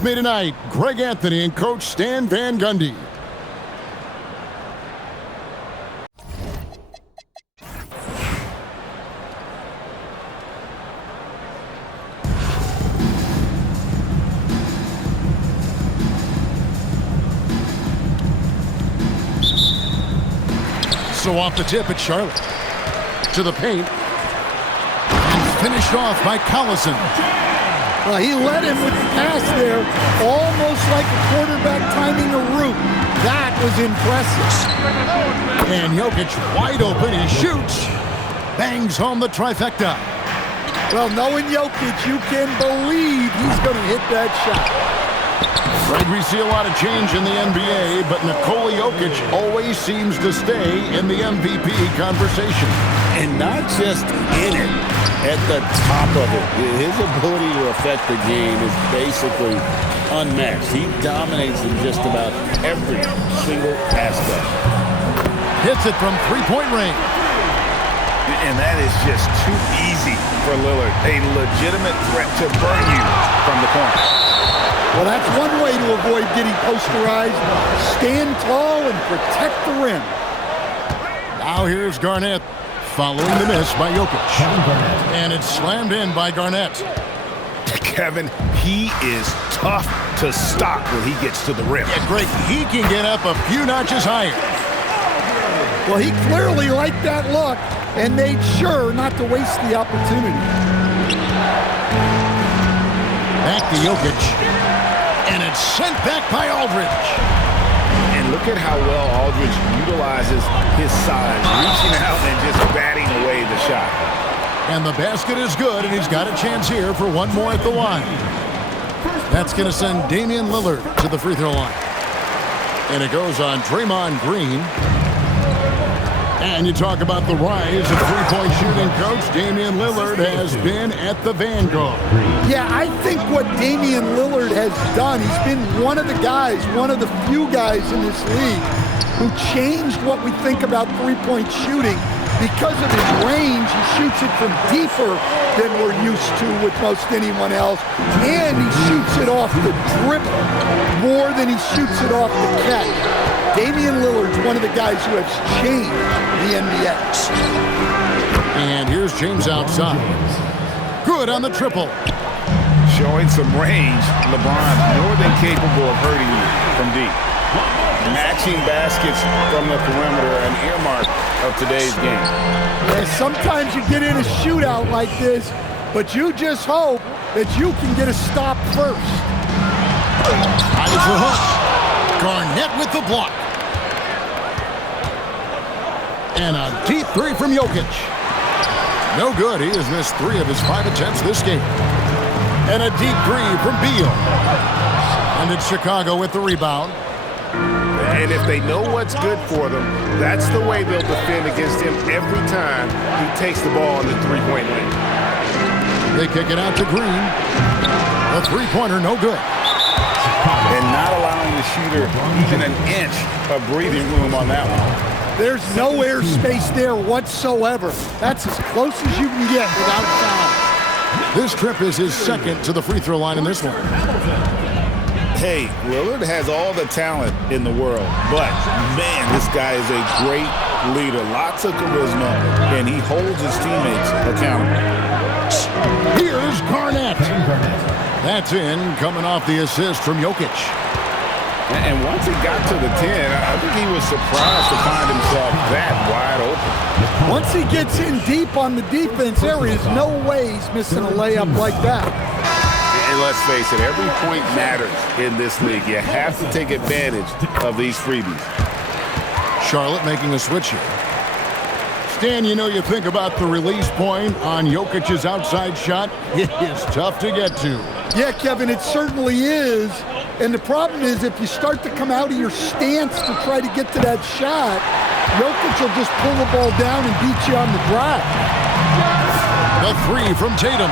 with me tonight, Greg Anthony and Coach Stan Van Gundy. So off the tip, it's Charlotte. To the paint. And finished off by Collison. Well, he led him with the pass there, almost like a quarterback timing a route. That was impressive. And Jokic wide open, he shoots. Bangs home the trifecta. Well, knowing Jokic, you can believe he's going to hit that shot. Right, we see a lot of change in the NBA, but Nikola Jokic always seems to stay in the MVP conversation. And not just in it, at the top of it. His ability to affect the game is basically unmatched. He dominates in just about every single aspect. Hits it from three-point range. And that is just too easy for Lillard. A legitimate threat to burn you from the corner. Well, that's one way to avoid getting posterized. Stand tall and protect the rim. Now here's Garnett following the miss by Jokic. And it's slammed in by Garnett. Kevin, he is tough to stop when he gets to the rim. Yeah, Greg, he can get up a few notches higher. Well, he clearly liked that look and made sure not to waste the opportunity. Back to Jokic. And it's sent back by Aldridge. And look at how well Aldridge utilizes his size, reaching out and just batting away the shot. And the basket is good, and he's got a chance here for one more at the line. That's going to send Damian Lillard to the free throw line. And it goes on Draymond Green. And you talk about the rise of three-point shooting, Coach. Damian Lillard has been at the vanguard. Yeah, I think what Damian Lillard has done, he's been one of the guys, one of the few guys in this league who changed what we think about three-point shooting. Because of his range, he shoots it from deeper than we're used to with most anyone else. And he shoots it off the dribble more than he shoots it off the catch. Damian Lillard's one of the guys who has changed the NBA. And here's James outside. Good on the triple. Showing some range, LeBron more than capable of hurting you from deep. Matching baskets from the perimeter, an earmark of today's game. Yeah, sometimes you get in a shootout like this, but you just hope that you can get a stop first. Eyes the hook. Garnett with the block. And a deep three from Jokic. No good. He has missed 3 of his 5 attempts this game. And a deep three from Beal. And it's Chicago with the rebound. And if they know what's good for them, that's the way they'll defend against him every time he takes the ball in the three-point lane. They kick it out to Green. A three-pointer, no good. And not allowing the shooter even an inch of breathing room on that one. There's no airspace there whatsoever. That's as close as you can get without foul. This trip is his second to the free throw line in this one. Hey, Lillard has all the talent in the world, but man, this guy is a great leader. Lots of charisma, and he holds his teammates accountable. Here's Garnett. That's in, coming off the assist from Jokic. And once he got to the 10, I think he was surprised to find himself that wide open. Once he gets in deep on the defense, there is no way he's missing a layup like that. And let's face it, every point matters in this league. You have to take advantage of these freebies. Charlotte making a switch here. Stan, you know, you think about the release point on Jokic's outside shot. It is tough to get to. Yeah, Kevin, it certainly is. And the problem is if you start to come out of your stance to try to get to that shot, Jokic will just pull the ball down and beat you on the drive. The three from Tatum.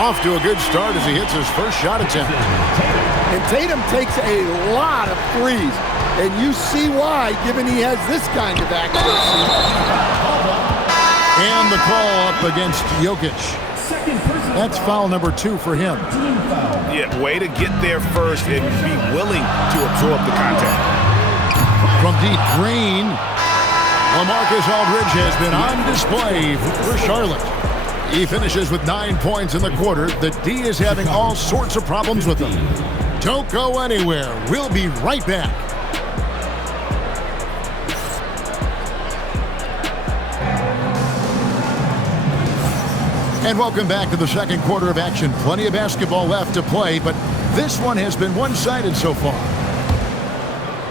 Off to a good start as he hits his first shot attempt. And Tatum takes a lot of threes. And you see why, given he has this kind of accuracy. And the call up against Jokic. That's foul number 2 for him. Yeah, way to get there first and be willing to absorb the contact. From deep, Green. LaMarcus Aldridge has been on display for Charlotte. He finishes with 9 points in the quarter. The D is having all sorts of problems with them. Don't go anywhere. We'll be right back. And welcome back to the second quarter of action. Plenty of basketball left to play, but this one has been one-sided so far.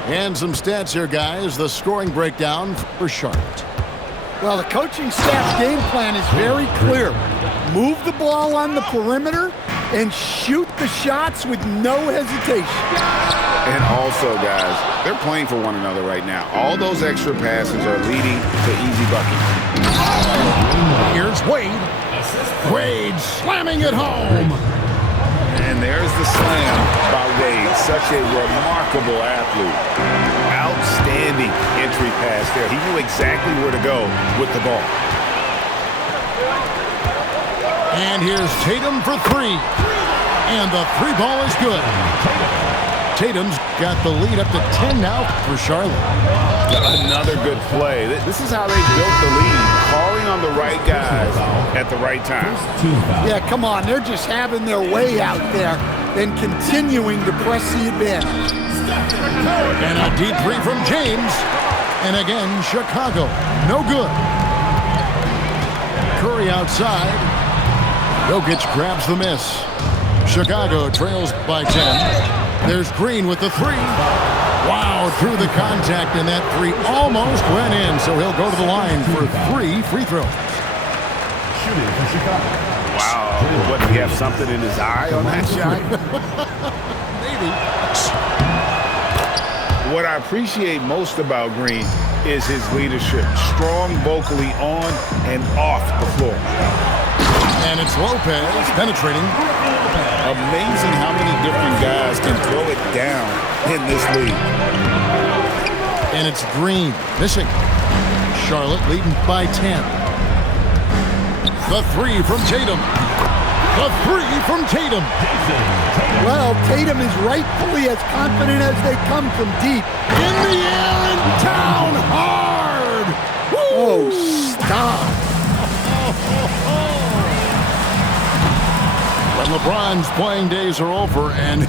And some stats here, guys. The scoring breakdown for Charlotte. Well, the coaching staff's game plan is very clear. Move the ball on the perimeter and shoot the shots with no hesitation. And also, guys, they're playing for one another right now. All those extra passes are leading to easy buckets. Here's Wade. Wade slamming it home. And there's the slam by Wade. Such a remarkable athlete. Outstanding entry pass there. He knew exactly where to go with the ball. And here's Tatum for three. And the three ball is good. Tatum's got the lead up to 10 now for Charlotte. Another good play. This is how they built the lead. Calling on the right guys at the right time. Yeah, come on. They're just having their way out there and continuing to press the advantage. And a deep three from James. And again, Chicago. No good. Curry outside. Jokic grabs the miss. Chicago trails by 10. There's Green with the three. Wow, through the contact, and that three almost went in, so he'll go to the line for 3 free throws. Wow, what, did he have something in his eye on that shot? Maybe. What I appreciate most about Green is his leadership. Strong vocally on and off the floor. And it's Lopez penetrating. Amazing how many different guys can throw it down in this league. And it's Green missing. Charlotte leading by 10. The three from Tatum. The three from Tatum. Well, Tatum is rightfully as confident as they come from deep. In the air and down hard. Woo! Oh, stop. When LeBron's playing days are over, and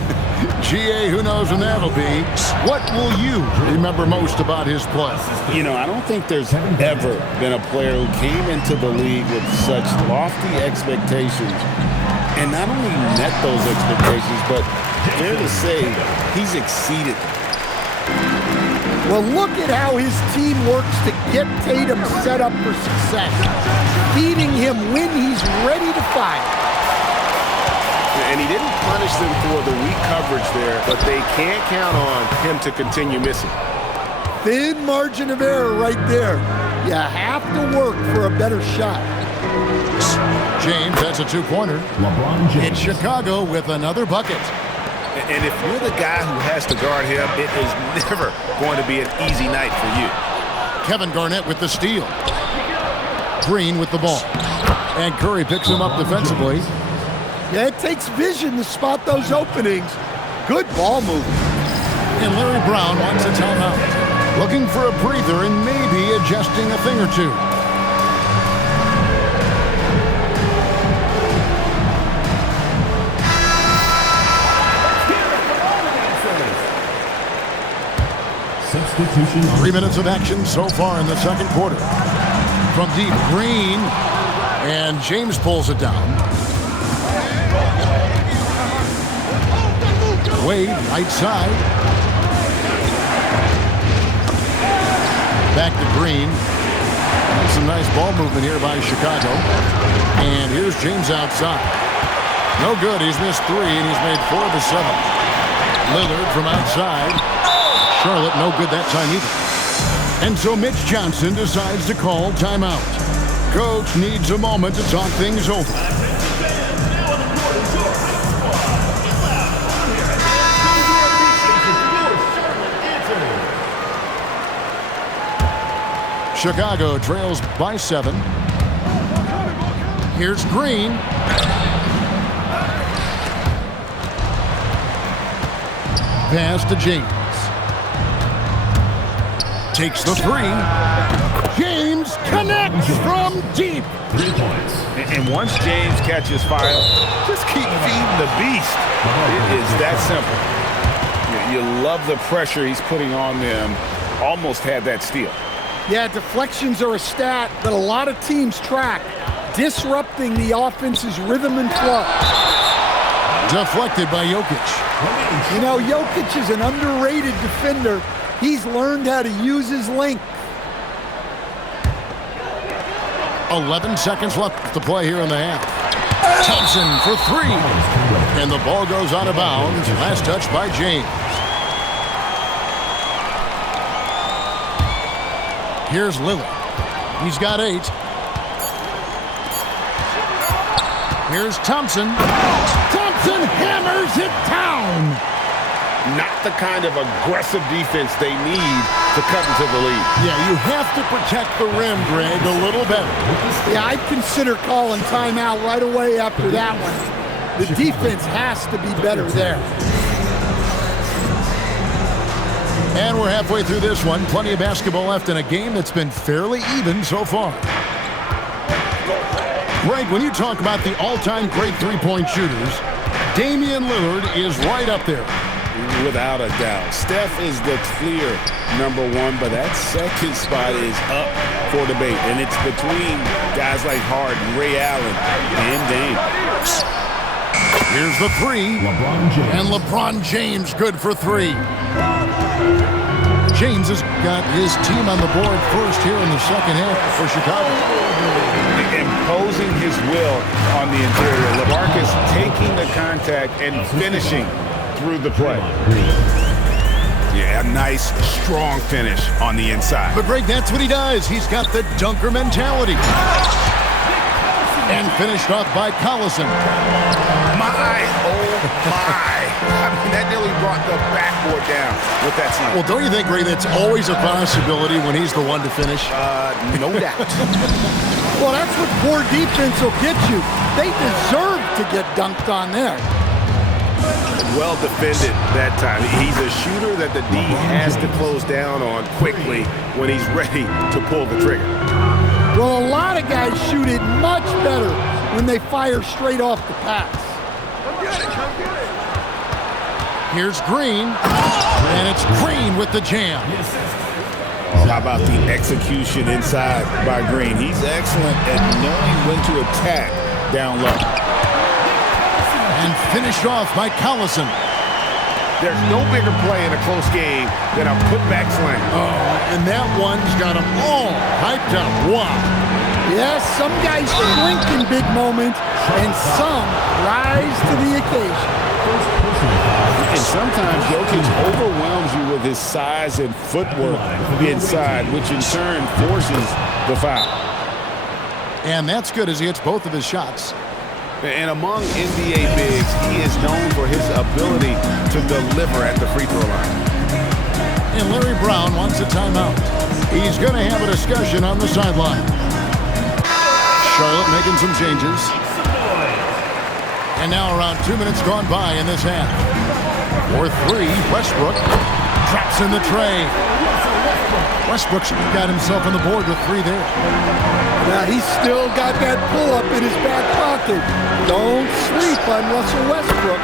GA, who knows when that'll be, what will you remember most about his play? You know, I don't think there's ever been a player who came into the league with such lofty expectations and not only met those expectations, but fair to say, he's exceeded. Well, look at how his team works to get Tatum set up for success, feeding him when he's ready to fire. And he didn't punish them for the weak coverage there, but they can't count on him to continue missing. Thin margin of error right there. You have to work for a better shot. James, that's a two-pointer. LeBron James. It's Chicago with another bucket. And if you're the guy who has to guard him, it is never going to be an easy night for you. Kevin Garnett with the steal. Green with the ball. And Curry picks him up defensively. Yeah, it takes vision to spot those openings. Good ball movement. And Larry Brown wants a timeout. Looking for a breather and maybe adjusting a thing or two. Substitution. 3 minutes of action so far in the second quarter. From deep, Green. And James pulls it down. Wade, right side. Back to Green. Some nice ball movement here by Chicago. And here's James outside. No good. He's missed 3, and he's made 4 of the 7. Lillard from outside. Charlotte, no good that time either. And so Mitch Johnson decides to call timeout. Coach needs a moment to talk things over. Chicago trails by 7. Here's Green. pass to James. Takes the three. James connects from deep. 3 points. And once James catches fire, just keep feeding the beast. It is that simple. You love the pressure he's putting on them. Almost had that steal. Yeah, deflections are a stat that a lot of teams track, disrupting the offense's rhythm and flow. Deflected by Jokic. You know, Jokic is an underrated defender. He's learned how to use his length. 11 seconds left to play here in the half. Thompson for three. And the ball goes out of bounds. Last touch by James. Here's Lillard. He's got 8. Here's Thompson. Thompson hammers it down. Not the kind of aggressive defense they need to cut into the lead. Yeah, you have to protect the rim, Greg, a little better. Yeah, I'd consider calling timeout right away after that one. The defense has to be better there. And we're halfway through this one. Plenty of basketball left in a game that's been fairly even so far. Greg, when you talk about the all-time great three-point shooters, Damian Lillard is right up there. Without a doubt. Steph is the clear #1, but that second spot is up for debate. And it's between guys like Harden, Ray Allen, and Dame. Here's the three. And LeBron James good for 3. James has got his team on the board first here in the second half for Chicago. Imposing his will on the interior. LaMarcus taking the contact and finishing through the play. Yeah, a nice, strong finish on the inside. But Greg, that's what he does. He's got the dunker mentality. And finished off by Collison. My, oh my. I mean, that nearly brought the backboard down with that slam. Well, don't you think, Greg, that's always a possibility when he's the one to finish? No doubt. Well, that's what poor defense will get you. They deserve to get dunked on there. Well defended that time. He's a shooter that the D has to close down on quickly when he's ready to pull the trigger. Well, a lot of guys shoot it much better when they fire straight off the pass. Here's Green. And it's Green with the jam. How about the execution inside by Green? He's excellent at knowing when to attack down low. And finished off by Collison. There's no bigger play in a close game than a putback slam. Oh, and that one's got them all hyped up. Wow. Yes, some guys shrink in big moments, and some rise to the occasion. And sometimes Jokic overwhelms you with his size and footwork inside, which in turn forces the foul. And that's good as he hits both of his shots. And among NBA bigs, he is known for his ability to deliver at the free throw line. And Larry Brown wants a timeout. He's going to have a discussion on the sideline. Charlotte making some changes. And now around 2 minutes gone by in this half. For 3, Westbrook drops in the tray. Westbrook's got himself on the board with 3 there. Now, he's still got that pull-up in his back pocket. Don't sleep on Russell Westbrook.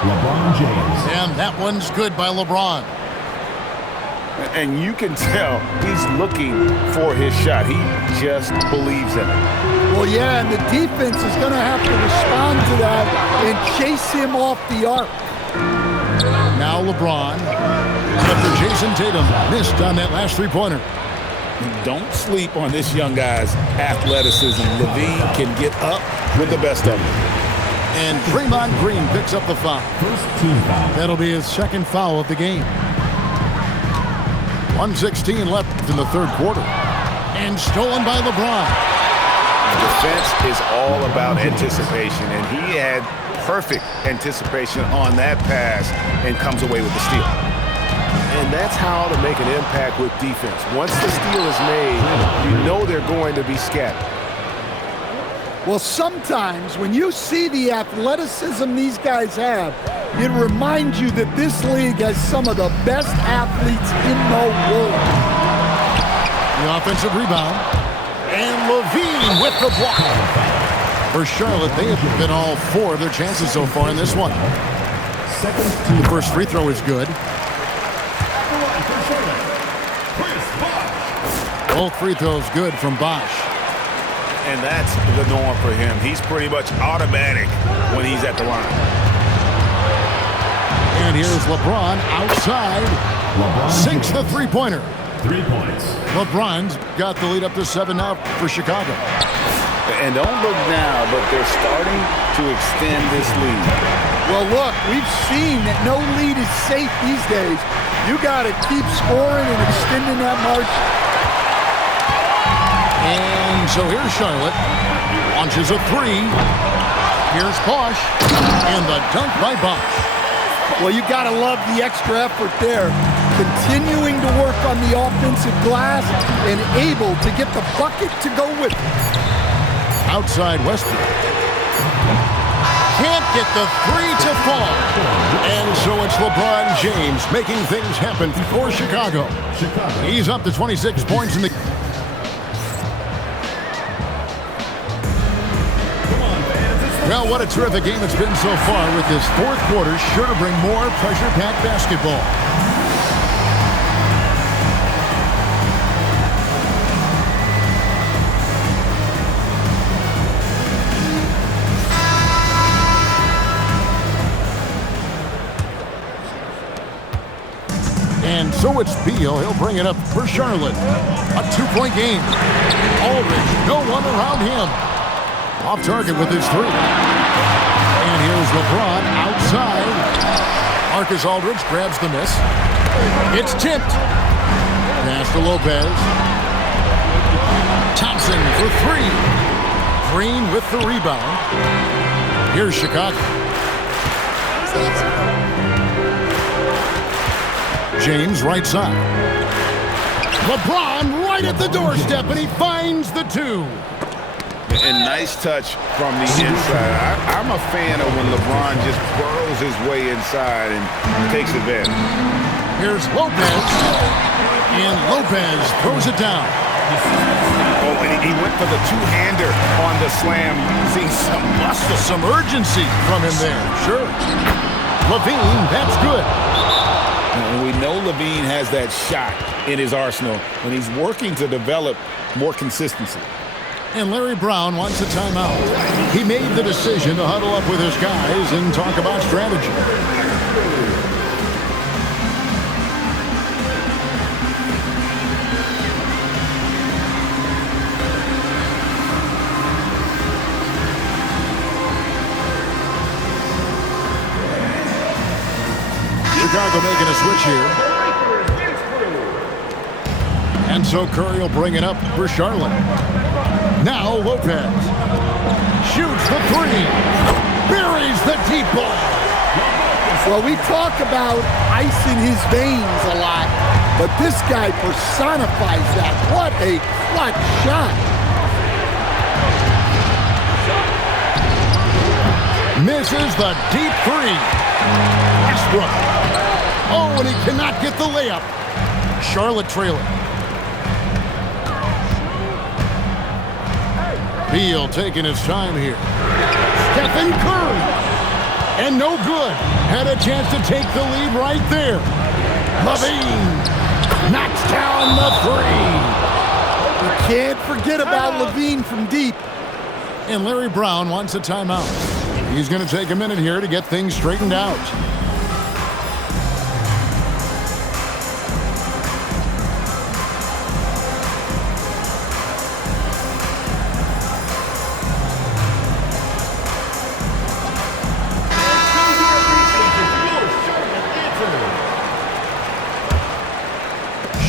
LeBron James. And that one's good by LeBron. And you can tell he's looking for his shot. He just believes in it. Well, yeah, and the defense is going to have to respond to that and chase him off the arc. Now LeBron. After Jason Tatum missed on that last three-pointer. Don't sleep on this young guy's athleticism. Levine can get up with the best of them. And Draymond Green picks up the foul. First team foul. That'll be his second foul of the game. 1:16 left in the third quarter. And stolen by LeBron. Defense is all about anticipation, and he had perfect anticipation on that pass and comes away with the steal. And that's how to make an impact with defense. Once the steal is made, you know they're going to be scattered. Well, sometimes when you see the athleticism these guys have, it reminds you that this league has some of the best athletes in the world. The offensive rebound. And Levine with the block. For Charlotte, they have been all 4 of their chances so far in this one. The first free throw is good. Both free throws good from Bosch. And that's the norm for him. He's pretty much automatic when he's at the line. And here's LeBron outside. Sinks the three-pointer. 3 points. LeBron's got the lead up to 7 now for Chicago. And don't look now, but they're starting to extend this lead. Well, look, we've seen that no lead is safe these days. You got to keep scoring and extending that margin. And so here's Charlotte. Launches a 3. Here's Bosch. And the dunk by Bosch. Well, you got to love the extra effort there. Continuing to work on the offensive glass and able to get the bucket to go with it. Outside Westbrook. Can't get the 3 to fall. And so it's LeBron James making things happen for Chicago. He's up to 26 points in the... Well, what a terrific game it's been so far with this fourth quarter. Sure to bring more pressure-packed basketball. And so it's Beal. He'll bring it up for Charlotte. A 2-point game. Aldridge, no one around him. Off target with his 3. And here's LeBron outside. Marcus Aldridge grabs the miss. It's tipped. Pass to Lopez. Thompson for 3. Green with the rebound. Here's Chicago. James right side. LeBron right at the doorstep, and he finds the 2. And nice touch from the inside. I'm a fan of when LeBron just burrows his way inside and takes advantage. Here's Lopez. And Lopez throws it down. Oh, and he went for the two-hander on the slam. Seeing some muscle. Some urgency from him there. Sure. Levine, that's good. And we know Levine has that shot in his arsenal, and he's working to develop more consistency. And Larry Brown wants a timeout. He made the decision to huddle up with his guys and talk about strategy. Chicago making a switch here. And so Curry will bring it up for Charlotte. Now Lopez shoots the 3. Buries the deep ball. Well, we talk about ice in his veins a lot, but this guy personifies that. What a clutch shot. Misses the deep 3. Westbrook. Oh, and he cannot get the layup. Charlotte trailing. Beal taking his time here. Stephen Curry. And no good. Had a chance to take the lead right there. Levine knocks down the 3. You can't forget about Levine from deep. And Larry Brown wants a timeout. He's going to take a minute here to get things straightened out.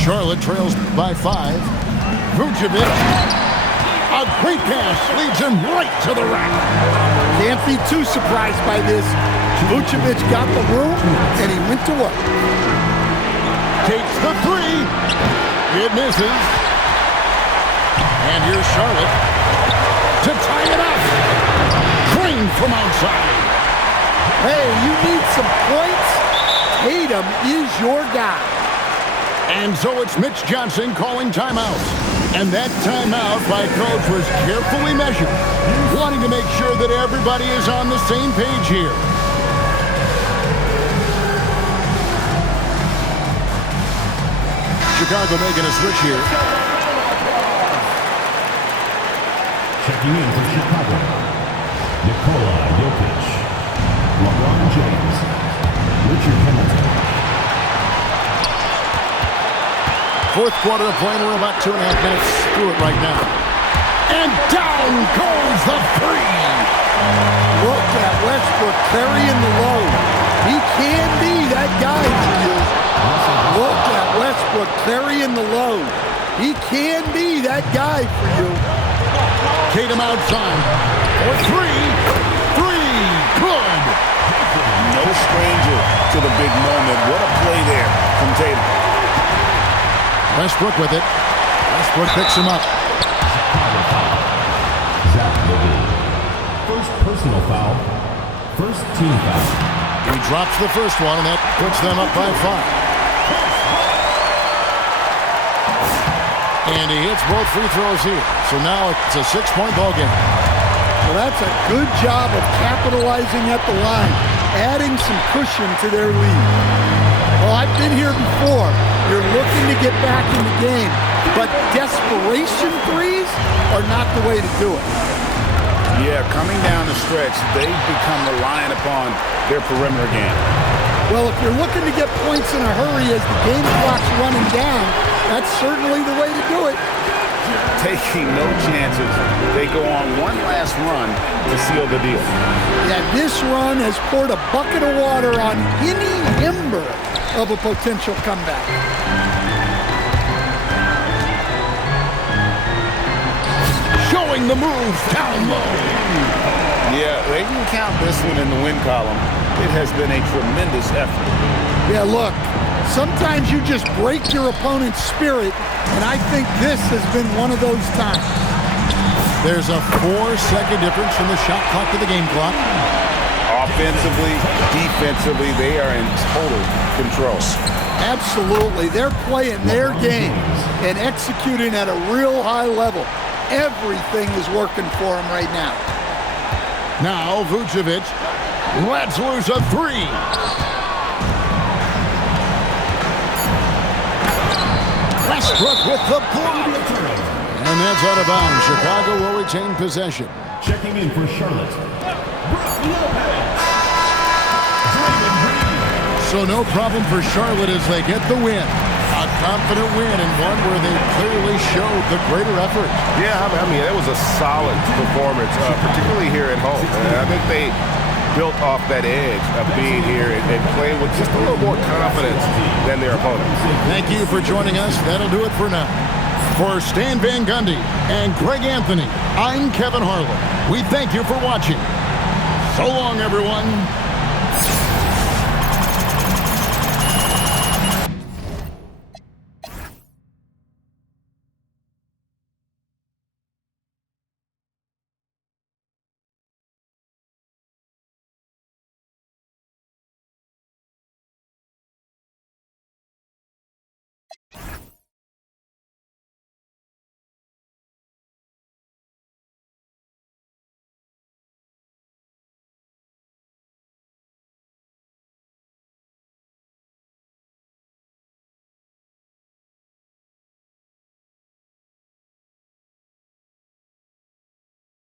Charlotte trails by 5. Vucevic. A great pass leads him right to the rack. Can't be too surprised by this. Vucevic got the room, and he went to work. Takes the 3. It misses. And here's Charlotte to tie it up. Green from outside. Hey, you need some points? Tatum is your guy. And so it's Mitch Johnson calling timeout. And that timeout by coach was carefully measured, wanting to make sure that everybody is on the same page here. Chicago making a switch here. Checking in for Chicago, Nikola Jokic, LeBron James, Richard Hamilton. Fourth quarter of play, we're about 2.5 minutes through it right now. And down goes the three. Look at Westbrook carrying the load. He can be that guy for you. Look at Westbrook carrying the load. He can be that guy for you. Tatum outside for three. Three. Good. No stranger to the big moment. What a play there from Tatum. Westbrook with it. Westbrook picks him up. Zach LaVine. First personal foul. First team foul. He drops the first one, and that puts them up by 5. And he hits both free throws here. So now it's a 6-point ball game. So that's a good job of capitalizing at the line, adding some cushion to their lead. Well, I've been here before. You're looking to get back in the game, but desperation threes are not the way to do it. Yeah, coming down the stretch, they've become reliant upon their perimeter game. Well, if you're looking to get points in a hurry as the game clock's running down, that's certainly the way to do it. Taking no chances. They go on one last run to seal the deal. Yeah, this run has poured a bucket of water on any ember of a potential comeback. Showing the move down low. Yeah, they can count this one in the win column. It has been a tremendous effort. Yeah, look, sometimes you just break your opponent's spirit, and I think this has been one of those times. There's a 4-second difference from the shot clock to the game clock. Offensively, defensively, they are in total control. Absolutely. They're playing their game and executing at a real high level. Everything is working for them right now. Now Vucevic lets loose a three. Westbrook with the block. And that's out of bounds. Chicago will retain possession. Checking in for Charlotte, Brook Lopez. So no problem for Charlotte as they get the win. A confident win and one where they clearly showed the greater effort. Yeah, I mean, that was a solid performance, particularly here at home. I think they built off that edge of being here and playing with just a little more confidence than their opponents. Thank you for joining us. That'll do it for now. For Stan Van Gundy and Greg Anthony, I'm Kevin Harlan. We thank you for watching. So long, everyone.